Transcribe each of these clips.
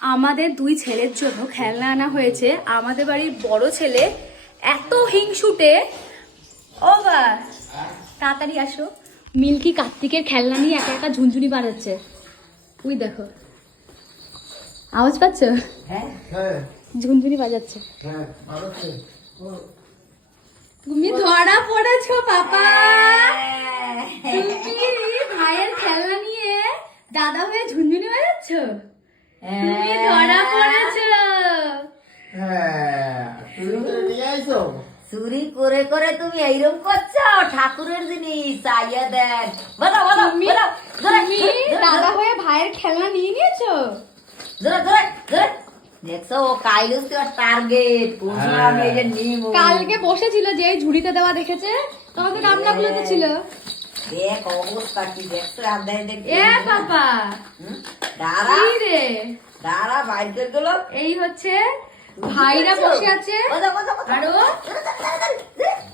আমাদের দুই ছেলের জন্য খেলনা আনা হয়েছে। আমাদের বাড়ির বড় ছেলে এত হিংসুটে। ও বা তাড়াতাড়ি আসো। মিল্কি কার্তিকের খেলনা নিয়ে একা একা ঝুনঝুনি বাজাচ্ছে উই দেখো। আওয়াজ পাচ্ছ? হ্যাঁ। হ্যাঁ ঝুনঝুনি বাজাচ্ছে। হ্যাঁ তুমি ধরা পড়েছো পাপা। তুমি ভাইয়ের খেলনা নিয়ে দাদা হয়ে ঝুনঝুনি বাজাচ্ছ? তুমি ধরা পড়েছো। হ্যাঁ শুরু নিয়ে আইছো? চুরি করে করে তুমি এইরকম করছ? ঠাকুরের জিনিস চাইয়া দেন বাজাও জোরে দাদা হয়ে ভাইয়ের খেলনা নিয়ে নিয়েছো? জোরে জোরে জোরে দেখছ ও কাইলুস টার্গেট কোন সময় আমি এই যে নিব কালকে বসেছিল যে ঝুড়িতে দেওয়া দেখেছে? তোমাদের রান্নাগুলো তো ছিল দেখ অবস্থা কি দেখছ? আদায় দেখ এ বাবা। দাঁড়া। রে। দাঁড়া বাইর করে দিল এই হচ্ছে ভাইরা বসে আছে। আরও।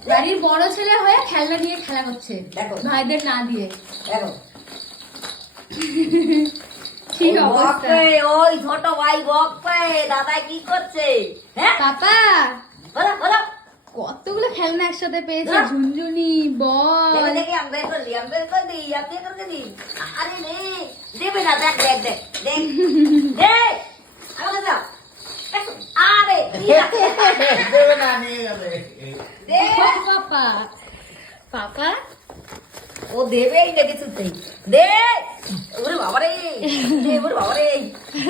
বাড়ির বড় ছেলে হয়ে খেলনা নিয়ে খেলা করছে। দেখো। ভাইদের না দিয়ে। দেখো। ঠিক ওই অবস্থা? ওই ছোট ভাই বকবে দাদা কি করছে? হ্যাঁ? পাপা। বলো বলো। খেলনা একসাথে পেয়েছে না। ঝুনঝুনি দেখে বল। দেখে আমি বের করলি আমি বের করে দিই আপনি করে দিই। আরে নে দেবে না দেখ দেখ দেখ দেখ। দেখ আমাকে দাও। আরে? দেবে না নিয়ে যাবে। দেখ, পাপা। পাপা? ও দেবেই না কিছুতেই দে। ওরে বাবা রে দে ওরে বাবা রে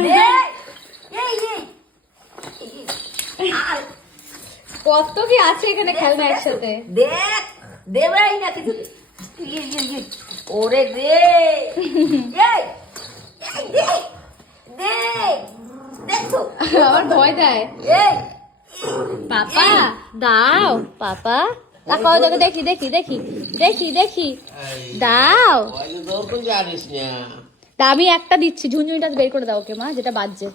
দে এই এই এই, আর কত কি আছে এখানে খেলনা একসাথে? দেখ দেবেই না কিছু। ইয়ে, ইয়ে, ইয়ে। ওরে দে। আমার ভয় দেয়। পাপা দাও পাপা। তাকাও দেখো দেখি দেখি দেখি দেখি দেখি। দাও। আমি একটা দিচ্ছি ঝুনঝুনিটা বের করে দাও ওকে মা যেটা বাজছে।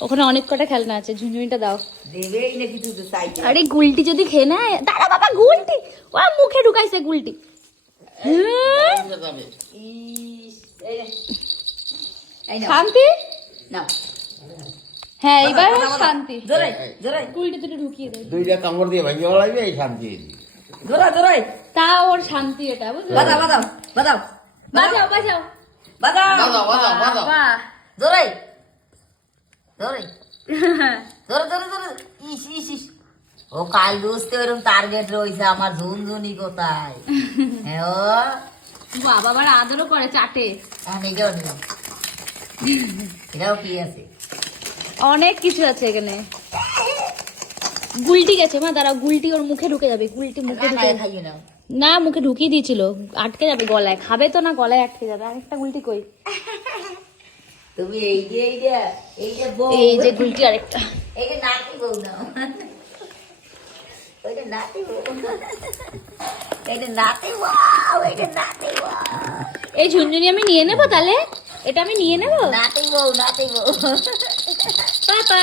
ওখানে অনেক কটা খেলনা আছে। ঝুনঝুনিটা দাও। দেবেই না কিছু তো চাইছে আরে গুলটি যদি খেয়ে নেয় দাঁড়া বাবা গুলটি। ও মুখে ঢুকাইছে গুলটি। নে। শান্তি? নাও। হ্যাঁ বাজাও। শান্তি। জোরে জোরে গুলটি দুটো ঢুকিয়ে দেয় দুইটা কামড় দিয়ে ভাঙিয়ে লাগবে এই শান্তি। জোরে জোরে তা ওর শান্তি এটা বুঝলে? বাজাও বাজাও বাজাও। বাজাও বাজাও। বাজাও। বাজাও বাজাও বাজাও। বাহ জোরে জোরে জোরে জোরে জোরে ইস ইস ইস। ও কাল বুঝতে ওরকম টার্গেট রয়েছে আমার ঝুনঝুনি কোথায়? হ্যাঁ ও। বাবা আবার আদরও করে চাটে। হ্যাঁ এটাও এটাও কি আছে? অনেক কিছু আছে এখানে। গুলটি গেছে মা দাঁড়াও গুলটি ওর মুখে ঢুকে যাবে গুলটি মুখে ঢুকে খাইও না। না মুখে ঢুকিয়ে দিয়েছিল আটকে যাবে গলায়। খাবে তো না গলায় আটকে যাবে। আরেকটা গুলটি কই? তুমি এই যে এই যে এই যে বউ এই যে গুলটি আরেকটা। এই যে নাতি বউ নাও। ওই যে নাতি বউ। এই যে নাতি বউ এই যে নাতি বউ। এই ঝুনঝুনি আমি নিয়ে নেব তাহলে? এটা আমি নিয়ে নেব? নাতি বউ নাতি বউ। পাপা।